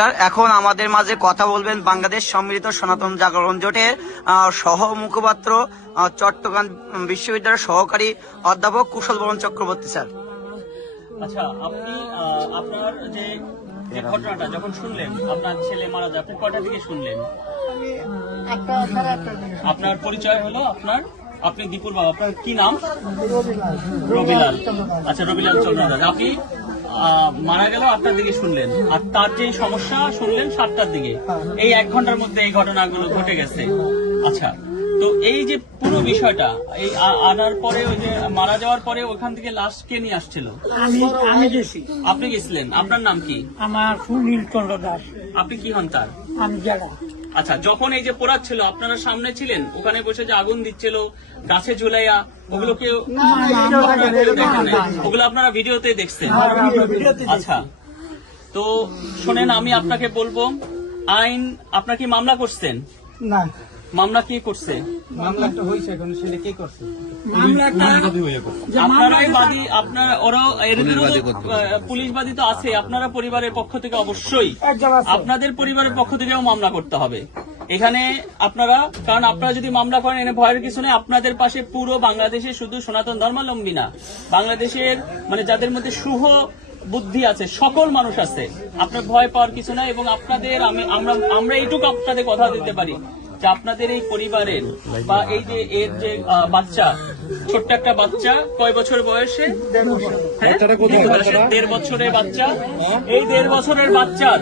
নমস্কার। এখন আমাদের মাঝে কথা বলবেন বাংলাদেশ সম্মিলিত সনাতন জাগরণ জোটের সহ মুখপাত্র চট্টগ্রাম বিশ্ববিদ্যালয়ের সহকারী অধ্যাপক কুশল বরণ চক্রবর্তী স্যার। আচ্ছা আপনি আপনার যে ঘটনাটা যখন শুনলেন আপনার ছেলে মারা যায় আপনি কয়টা থেকে শুনলেন? আপনার পরিচয় হলো আপনার? আপনি দীপুর বাবা আপনার কি নাম? রবিলাল। আচ্ছা রবিলাল চন্দ্রদাস। আপনি মারা গেল আপনার দিকে শুনলেন। আর তার যে সমস্যা শুনলেন সাতটার দিকে। এই এক ঘণ্টার মধ্যে এই ঘটনাগুলো ঘটে গেছে। আচ্ছা তো এই যে পুরো বিষয়টা এই আনার পরে ওই যে মারা যাওয়ার পরে ওখান থেকে লাশ কে নিয়ে আসছিল? আমি আমি গেছি। আপনি গেছিলেন? আপনার নাম কি? আমার সুনীল চন্দ্র দাস। আপনি কি হন তার? আমি যারা আচ্ছা যখন এই যে পোড়াচ্ছিল আপনারা সামনে ছিলেন ওখানে বসে যে আগুন দিচ্ছিল গাছে ঝুলাইয়া ওগুলোকে ওগুলো আপনারা ভিডিওতে দেখছেন আচ্ছা তো শোনেন আমি আপনাকে বলব আইন আপনাকে কি মামলা করছেন না মামলা কি করছে? মামলাটা হয়েছে এখন সেটা কে করছে? আপনারাই বাদী আপনার ওরাও পুলিশ বাদী তো আছে আপনারা পরিবারের পক্ষ থেকে অবশ্যই। আপনাদের পরিবারের পক্ষ থেকেও মামলা করতে হবে। এখানে আপনারা কারণ আপনারা যদি মামলা করেন এনে ভয়ের কিছু নেই। আপনাদের পাশে পুরো বাংলাদেশে শুধু সনাতন ধর্মাবলম্বী না বাংলাদেশের মানে যাদের মধ্যে শুভ বুদ্ধি আছে সকল মানুষ আছে। আপনার ভয় পাওয়ার কিছু নাই এবং আপনাদের আমি আমরা আমরা এইটুকু আপনাদের কথা দিতে পারি। যে আপনাদের এই পরিবারের বা এই যে এর যে বাচ্চা ছোট্ট একটা বাচ্চা কয় বছর বয়সে? হ্যাঁ? দেড় বছরের বাচ্চা। এই দেড় বছরের বাচ্চার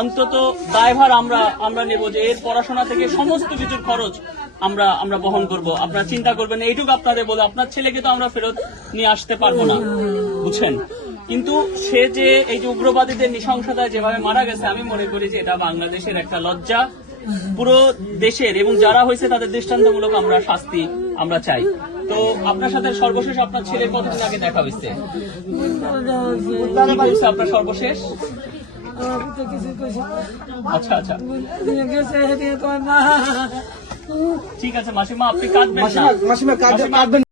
অন্তত দায়ভার আমরা আমরা নেব যে এর পড়াশোনা থেকে সমস্ত কিছুর খরচ আমরা আমরা বহন করব। আপনারা চিন্তা করবেন এইটুকু আপনাদের বলে আপনার ছেলেকে তো আমরা ফেরত নিয়ে আসতে পারব না। বুঝছেন? কিন্তু সে যে এই যে উগ্রবাদীদের নৃশংসতায় যেভাবে মারা গেছে আমি মনে করি যে এটা বাংলাদেশের একটা লজ্জা। পুরো দেশের এবং যারা হয়েছে তাদের দৃষ্টান্তমূলক আমরা শাস্তি আমরা চাই। তো আপনার সাথে সর্বশেষ আপনার ছেলের কতদিন আগে দেখা হয়েছে? আপনার সর্বশেষ? আচ্ছা আচ্ছা। ঠিক আছে মাসিমা আপনি কাঁদবেন মাসিমা কাঁদবেন